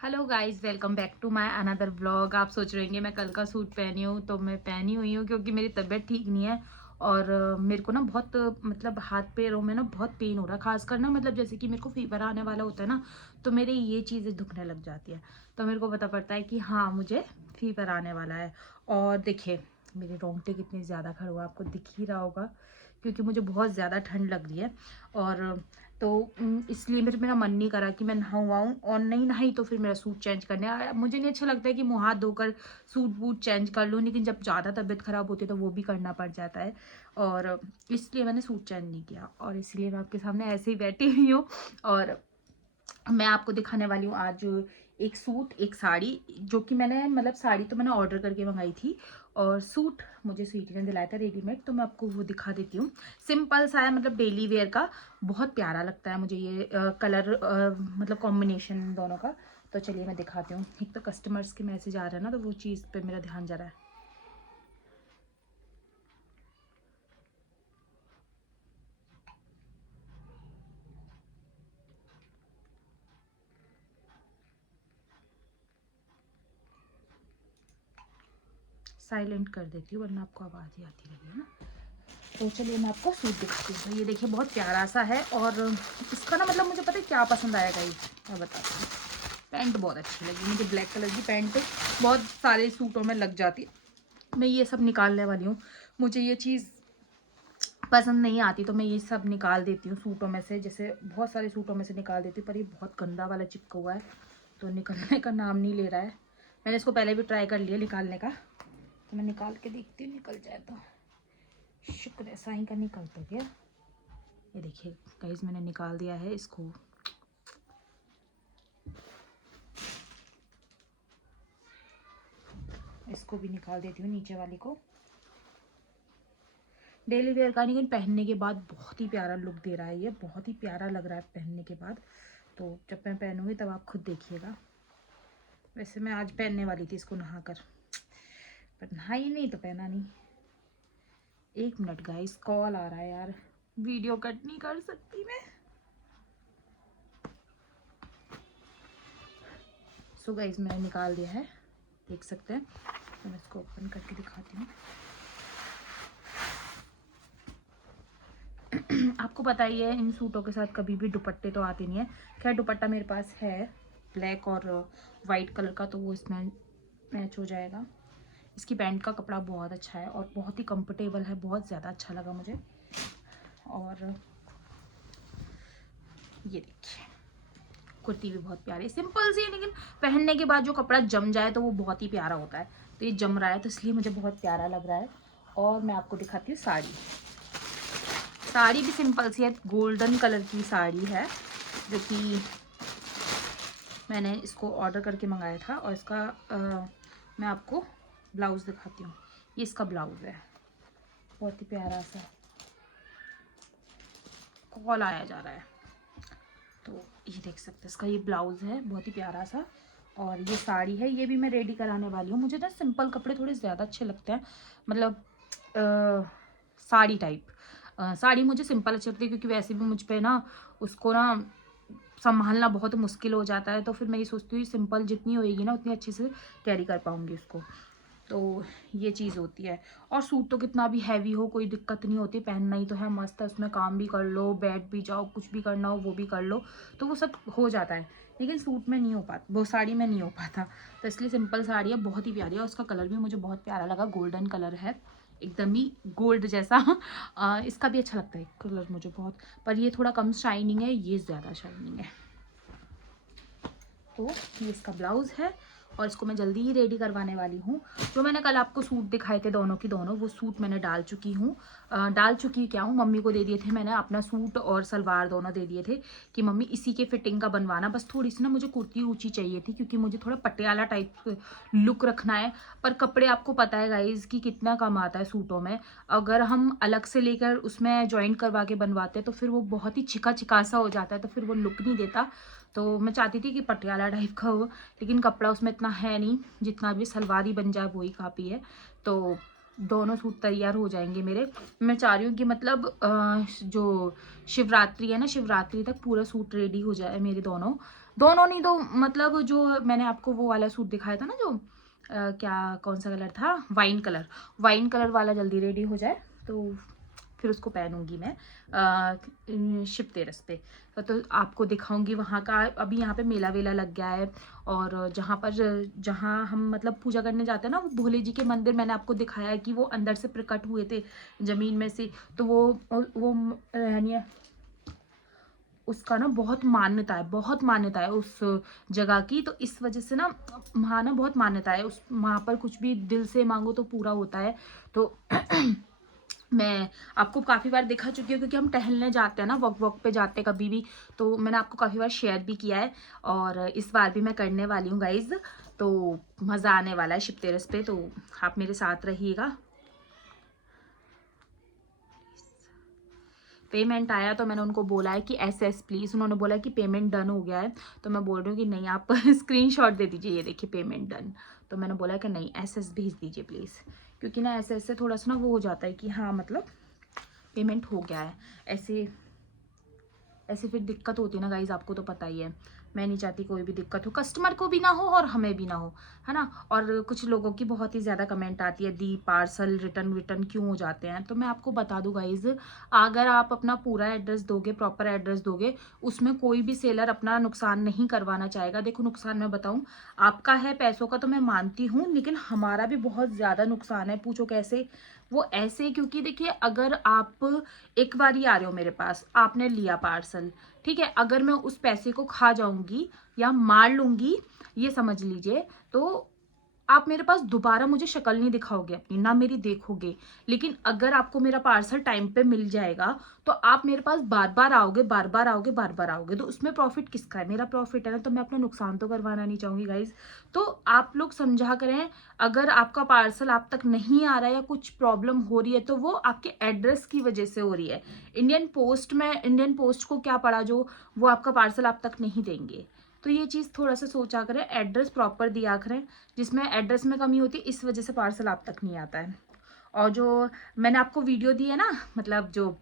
Hello guys, welcome back to my another vlog. आप सोच रहे होंगे मैं कल का सूट पहनी हूँ, तो मैं पहनी हुई हूँ क्योंकि मेरी तबीयत ठीक नहीं है। और मेरे को ना बहुत मतलब हाथ पैरों में ना बहुत पेन हो रहा है, खासकर ना मतलब जैसे कि मेरे को फीवर आने वाला होता है ना, तो मेरी ये चीज़ें दुखने लग जाती है। तो मेरे को पता पड़ता है कि हाँ, मुझे फीवर आने वाला है। और देखिए मेरे रोंगटे कितने ज़्यादा खड़े हुए, आपको दिख ही रहा होगा, क्योंकि मुझे बहुत ज़्यादा ठंड लग रही है। और तो इसलिए मेरा मन नहीं करा कि मैं नहाऊँ आऊँ, और नहीं नहाई तो फिर मेरा सूट चेंज करने मुझे नहीं अच्छा लगता है कि मुँह हाथ धोकर सूट बूट चेंज कर लूँ, लेकिन जब ज़्यादा तबीयत ख़राब होती है तो वो भी करना पड़ जाता है। और इसलिए मैंने सूट चेंज नहीं किया, और इसलिए मैं आपके सामने ऐसे ही बैठी हुई हूँ। और मैं आपको दिखाने वाली हूँ आज एक सूट एक साड़ी, जो कि मैंने मतलब साड़ी तो मैंने ऑर्डर करके मंगाई थी, और सूट मुझे स्वीटी ने दिलाया था रेडीमेड, तो मैं आपको वो दिखा देती हूँ। सिंपल सा है, मतलब डेली वेयर का, बहुत प्यारा लगता है मुझे ये कलर मतलब कॉम्बिनेशन दोनों का। तो चलिए मैं दिखाती हूँ। एक तो कस्टमर्स के मैसेज आ रहा है ना, तो वो चीज़ पे मेरा ध्यान जा रहा है। साइलेंट कर देती हूँ वरना आपको आवाज़ ही आती रहेगी ना। तो चलिए मैं आपको सूट दिखाती हूँ। तो ये देखिए बहुत प्यारा सा है, और इसका ना मतलब मुझे पता है क्या पसंद आएगा, ये मैं बताती हूँ। पैंट बहुत अच्छी लगी मुझे, ब्लैक कलर की पैंट बहुत सारे सूटों में लग जाती है। मैं ये सब निकालने वाली हूँ, मुझे ये चीज़ पसंद नहीं आती, तो मैं ये सब निकाल देती हूँ सूटों में से, जैसे बहुत सारे सूटों में से निकाल देती हूँ, पर ये बहुत गंदा वाला चिपका हुआ है, तो निकलने का नाम नहीं ले रहा है। मैंने इसको पहले भी ट्राई कर लिया निकालने का, तो मैं निकाल के देखती हूँ निकल जाए तो। शुक्र है साईं का निकल तो गया। ये देखिए गाइस, मैंने निकाल दिया है इसको। इसको भी निकाल देती हूँ, नीचे वाली को। डेली वेयर का, लेकिन पहनने के बाद बहुत ही प्यारा लुक दे रहा है, ये बहुत ही प्यारा लग रहा है पहनने के बाद। तो जब मैं पहनूंगी तब आप खुद देखिएगा। वैसे मैं आज पहनने वाली थी इसको नहाकर, पर नहाई नहीं तो पहना नहीं। एक मिनट गाइस, कॉल आ रहा है यार, वीडियो कट नहीं कर सकती मैं। सो गाइस मैंने निकाल दिया है, देख सकते हैं। तो मैं इसको ओपन करके दिखाती हूँ। आपको पता ही है इन सूटों के साथ कभी भी दुपट्टे तो आते नहीं है। खैर दुपट्टा मेरे पास है ब्लैक और वाइट कलर का, तो वो इसमें मैच हो जाएगा। इसकी पैंट का कपड़ा बहुत अच्छा है और बहुत ही कंफर्टेबल है, बहुत ज़्यादा अच्छा लगा मुझे। और ये देखिए कुर्ती भी बहुत प्यारी, सिंपल सी है, लेकिन पहनने के बाद जो कपड़ा जम जाए तो वो बहुत ही प्यारा होता है। तो ये जम रहा है, तो इसलिए मुझे बहुत प्यारा लग रहा है। और मैं आपको दिखाती हूँ साड़ी। साड़ी भी सिंपल सी है, गोल्डन कलर की साड़ी है, जो कि मैंने इसको ऑर्डर करके मंगाया था। और इसका मैं आपको ब्लाउज़ दिखाती हूँ। ये इसका ब्लाउज़ है, बहुत ही प्यारा सा। कॉल आया जा रहा है, तो ये देख सकते हैं, इसका ये ब्लाउज़ है बहुत ही प्यारा सा। और ये साड़ी है, ये भी मैं रेडी कराने वाली हूँ। मुझे ना सिंपल कपड़े थोड़े ज़्यादा अच्छे लगते हैं, मतलब साड़ी टाइप। साड़ी मुझे सिंपल अच्छी लगती है, क्योंकि वैसे भी मुझ पे ना उसको ना संभालना बहुत मुश्किल हो जाता है। तो फिर मैं ये सोचती हूँ सिंपल जितनी होएगी ना उतनी अच्छे से कैरी कर पाऊँगी उसको। तो ये चीज़ होती है। और सूट तो कितना भी हैवी हो कोई दिक्कत नहीं होती, पहनना ही तो है, मस्त है, उसमें काम भी कर लो, बैठ भी जाओ, कुछ भी करना हो वो भी कर लो, तो वो सब हो जाता है। लेकिन सूट में नहीं हो पाता, वो साड़ी में नहीं हो पाता। तो इसलिए सिंपल साड़ी है, बहुत ही प्यारी है। उसका कलर भी मुझे बहुत प्यारा लगा, गोल्डन कलर है, एकदम ही गोल्ड जैसा। इसका भी अच्छा लगता है कलर मुझे बहुत, पर ये थोड़ा कम शाइनिंग है, ये ज़्यादा शाइनिंग है। तो ये इसका ब्लाउज़ है, और इसको मैं जल्दी ही रेडी करवाने वाली हूँ। जो मैंने कल आपको सूट दिखाए थे दोनों की दोनों, वो सूट मैंने डाल चुकी हूँ। डाल चुकी क्या हूँ, मम्मी को दे दिए थे मैंने, अपना सूट और सलवार दोनों दे दिए थे कि मम्मी इसी के फिटिंग का बनवाना। बस थोड़ी सी ना मुझे कुर्ती ऊँची चाहिए थी, क्योंकि मुझे थोड़ा पटियाला टाइप लुक रखना है। पर कपड़े आपको पता है गाइज़ कि कितना कम आता है सूटों में। अगर हम अलग से लेकर उसमें जॉइंट करवा के बनवाते हैं तो फिर वो बहुत ही चिका चिका सा हो जाता है, तो फिर वो लुक नहीं देता। तो मैं चाहती थी कि पटियाला टाइप का हो, लेकिन कपड़ा उसमें इतना है नहीं, जितना भी सलवार ही बन जाए वही काफ़ी है। तो दोनों सूट तैयार हो जाएंगे मेरे। मैं चाह रही हूँ कि मतलब जो शिवरात्रि है ना, शिवरात्रि तक पूरा सूट रेडी हो जाए मेरे दोनों। दोनों नहीं तो मतलब जो मैंने आपको वो वाला सूट दिखाया था ना, जो क्या कौन सा कलर था, वाइन कलर वाला जल्दी रेडी हो जाए तो फिर उसको पहनूंगी मैं शिप तेरस पे। तो आपको दिखाऊंगी वहाँ का। अभी यहाँ पे मेला वेला लग गया है, और जहाँ हम मतलब पूजा करने जाते हैं ना, वो भोले जी के मंदिर मैंने आपको दिखाया है कि वो अंदर से प्रकट हुए थे जमीन में से। तो वो यानी उसका ना बहुत मान्यता है उस जगह की। तो इस वजह से ना वहाँ ना बहुत मान्यता है, उस वहाँ पर कुछ भी दिल से मांगो तो पूरा होता है। तो मैं आपको काफ़ी बार दिखा चुकी हूँ, क्योंकि हम टहलने जाते हैं ना, वॉक पे जाते हैं कभी भी, तो मैंने आपको काफ़ी बार शेयर भी किया है, और इस बार भी मैं करने वाली हूँ गाइज। तो मज़ा आने वाला है शिप तेरस पे, तो आप मेरे साथ रहिएगा। पेमेंट आया तो मैंने उनको बोला है कि SS प्लीज़, उन्होंने बोला कि पेमेंट डन हो गया है। तो मैं बोल रही हूँ कि नहीं, आप स्क्रीनशॉट दे दीजिए, ये देखिए पेमेंट डन। तो मैंने बोला कि नहीं, SS भेज दीजिए प्लीज़, क्योंकि ना SS से थोड़ा सा ना वो हो जाता है कि हाँ मतलब पेमेंट हो गया है। ऐसे ऐसे फिर दिक्कत होती है ना गाइज, आपको तो पता ही है। मैं नहीं चाहती कोई भी दिक्कत हो, कस्टमर को भी ना हो और हमें भी ना हो, है ना। और कुछ लोगों की बहुत ही ज़्यादा कमेंट आती है, दी पार्सल रिटर्न क्यों हो जाते हैं। तो मैं आपको बता दूं गाइज, अगर आप अपना पूरा एड्रेस दोगे, प्रॉपर एड्रेस दोगे, उसमें कोई भी सेलर अपना नुकसान नहीं करवाना चाहेगा। देखो नुकसान मैं बताऊं, आपका है पैसों का तो मैं मानती हूँ, लेकिन हमारा भी बहुत ज़्यादा नुकसान है। पूछो कैसे? वो ऐसे, क्योंकि देखिए अगर आप एक बार ही आ रहे हो मेरे पास, आपने लिया पार्सल, ठीक है, अगर मैं उस पैसे को खा जाऊंगी या मार लूंगी, ये समझ लीजिए, तो आप मेरे पास दोबारा मुझे शक्ल नहीं दिखाओगे अपनी, ना मेरी देखोगे। लेकिन अगर आपको मेरा पार्सल टाइम पे मिल जाएगा, तो आप मेरे पास बार बार आओगे, बार बार आओगे, बार बार आओगे। तो उसमें प्रॉफिट किसका है? मेरा प्रॉफिट है ना। तो मैं अपना नुकसान तो करवाना नहीं चाहूंगी गाइज। तो आप लोग समझा करें, अगर आपका पार्सल आप तक नहीं आ रहा है या कुछ प्रॉब्लम हो रही है, तो वो आपके एड्रेस की वजह से हो रही है। इंडियन पोस्ट को क्या पड़ा जो वो आपका पार्सल आप तक नहीं देंगे। तो ये चीज़ थोड़ा सा सोचा करें, एड्रेस प्रॉपर दिया करें। जिसमें एड्रेस में कमी होती है, इस वजह से पार्सल आप तक नहीं आता है। और जो मैंने आपको वीडियो दी है ना, मतलब जो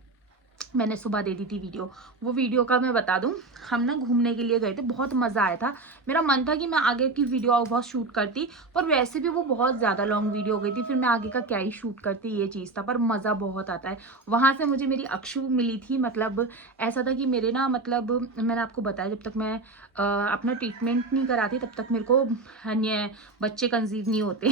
मैंने सुबह दे दी थी वीडियो, वो वीडियो का मैं बता दूं, हम ना घूमने के लिए गए थे, बहुत मज़ा आया था। मेरा मन था कि मैं आगे की वीडियो बहुत शूट करती, पर वैसे भी वो बहुत ज़्यादा लॉन्ग वीडियो हो गई थी, फिर मैं आगे का क्या ही शूट करती, ये चीज़ था। पर मज़ा बहुत आता है। वहाँ से मुझे मेरी अक्षु मिली थी। मतलब ऐसा था कि मेरे ना, मतलब मैंने आपको बताया, जब तक मैं अपना ट्रीटमेंट नहीं कराती तब तक मेरे को अन्य बच्चे कंसीव नहीं होते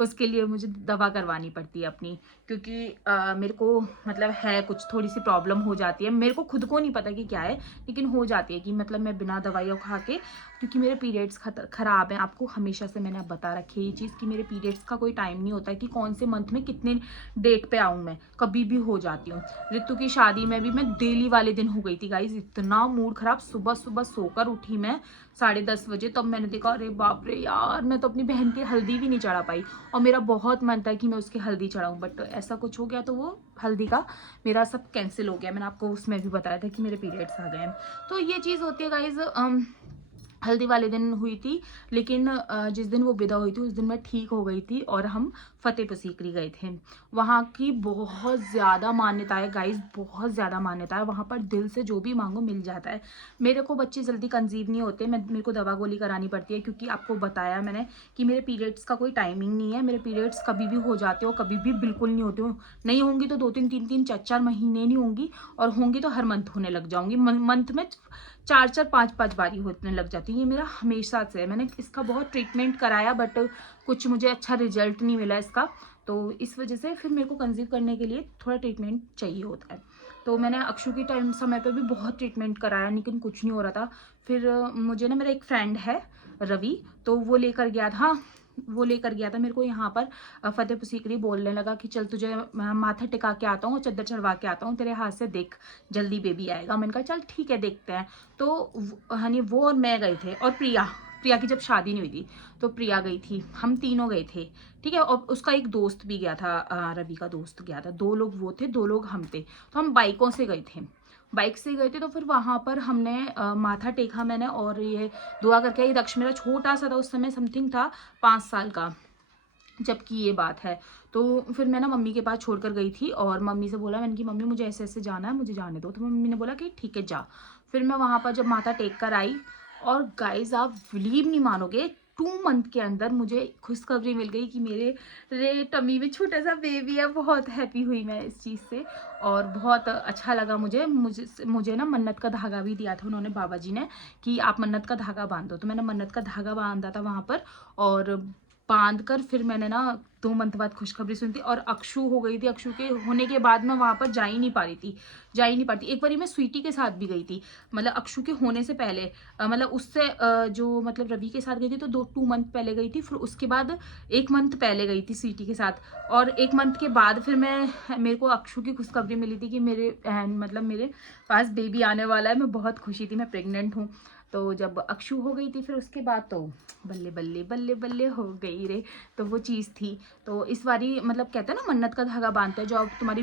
उसके लिए मुझे दवा करवानी पड़ती है अपनी, क्योंकि मेरे को मतलब है कुछ थोड़ी सी प्रॉब्लम हो जाती है। मेरे को खुद को नहीं पता कि क्या है, लेकिन हो जाती है कि मतलब मैं बिना दवाइयों खा के, क्योंकि मेरे पीरियड्स खराब हैं। आपको हमेशा से मैंने बता रखी है ये चीज़ कि मेरे पीरियड्स का कोई टाइम नहीं होता है कि कौन से मंथ में कितने डेट पे आऊँ, मैं कभी भी हो जाती हूँ। ऋतु की शादी में भी मैं डेली वाले दिन हो गई थी गाइज, इतना मूड खराब। सुबह सुबह सोकर उठी मैं 10:30 बजे, तब मैंने देखा अरे बाप रे यार, मैं तो अपनी बहन की हल्दी भी नहीं चढ़ा पाई। और मेरा बहुत मन था कि मैं उसकी हल्दी चढ़ाऊँ, बट ऐसा कुछ हो गया तो वो हल्दी का मेरा सब कैंसिल हो गया। मैंने आपको उसमें भी बताया था कि मेरे पीरियड्स आ गए हैं। तो ये चीज़ होती है गाइज। हल्दी वाले दिन हुई थी, लेकिन जिस दिन वो विदा हुई थी उस दिन मैं ठीक हो गई थी, और हम फतेहपुर सीकरी गए थे। वहाँ की बहुत ज़्यादा मान्यता है गाइज, बहुत ज़्यादा मान्यता है। वहाँ पर दिल से जो भी मांगो मिल जाता है। मेरे को बच्चे जल्दी कंसीव नहीं होते, मेरे को दवा गोली करानी पड़ती है, क्योंकि आपको बताया मैंने कि मेरे पीरियड्स का कोई टाइमिंग नहीं है। मेरे पीरियड्स कभी भी हो जाते हो, कभी भी बिल्कुल नहीं होते हो। नहीं होंगी तो 2-3, 3-3, 4-4 महीने नहीं होंगी, और होंगी तो हर मंथ होने लग जाऊंगी। मंथ में 4-4, 5-5 बारी होने लग जाती है। ये मेरा हमेशा से है। मैंने इसका बहुत ट्रीटमेंट कराया, बट कुछ मुझे अच्छा रिजल्ट नहीं मिला इसका। तो इस वजह से फिर मेरे को कंसीव करने के लिए थोड़ा ट्रीटमेंट चाहिए होता है। तो मैंने अक्षु की टाइम समय पे भी बहुत ट्रीटमेंट कराया, लेकिन कुछ नहीं हो रहा था। फिर मुझे ना, मेरा एक फ्रेंड है रवि, तो वो लेकर गया था मेरे को यहाँ पर फतेहपुर सीकरी। बोलने लगा कि चल तुझे माथा टिका के आता हूँ, चद्दर चढ़वा के आता हूँ, तेरे हाथ से देख जल्दी बेबी आएगा। मैंने कहा चल ठीक है, देखते हैं। तो हनी वो और मैं गए थे, और प्रिया की जब शादी नहीं हुई थी तो प्रिया गई थी, हम तीनों गए थे, ठीक है। और उसका एक दोस्त भी गया था, रवि का दोस्त गया था। 2 लोग वो थे, 2 लोग हम थे। तो हम बाइकों से गए थे, तो फिर वहां पर हमने माथा टेका मैंने, और ये दुआ करके आई। दक्ष मेरा छोटा सा था उस समय, समथिंग था 5 साल का जबकि ये बात है। तो फिर मैं ना मम्मी के पास छोड़कर गई थी, और मम्मी से बोला मैंने कि मम्मी मुझे ऐसे ऐसे जाना है, मुझे जाने दो। तो मम्मी ने बोला कि ठीक है जा। फिर मैं वहाँ पर जब माथा टेक कर आई, और गाइज आप बिलीव नहीं मानोगे, 2 मंथ के अंदर मुझे खुशखबरी मिल गई कि मेरे रे टमी में छोटा सा बेबी है। बहुत हैप्पी हुई मैं इस चीज़ से और बहुत अच्छा लगा मुझे ना मन्नत का धागा भी दिया था उन्होंने, बाबा जी ने, कि आप मन्नत का धागा बांध दो। तो मैंने मन्नत का धागा बांधा था वहाँ पर, और बांध कर फिर मैंने ना 2 मंथ बाद खुशखबरी सुनी थी। और अक्षु हो गई थी, अक्षु के होने के बाद मैं वहाँ पर जा ही नहीं पा रही थी। एक बारी मैं स्वीटी के साथ भी गई थी, मतलब अक्षु के होने से पहले, मतलब उससे जो मतलब रवि के साथ गई थी तो 2 मंथ पहले गई थी, फिर उसके बाद 1 मंथ पहले गई थी स्वीटी के साथ। और 1 मंथ के बाद फिर मेरे को अक्षु की खुशखबरी मिली थी कि मतलब मेरे पास बेबी आने वाला है। मैं बहुत खुशी थी, मैं प्रेग्नेंट हूँ। तो जब अक्षु हो गई थी फिर उसके बाद तो बल्ले बल्ले बल्ले बल्ले हो गई रे। तो वो चीज़ थी। तो इस बारी मतलब कहते हैं ना मन्नत का धागा बांधते हैं, जो अब तुम्हारी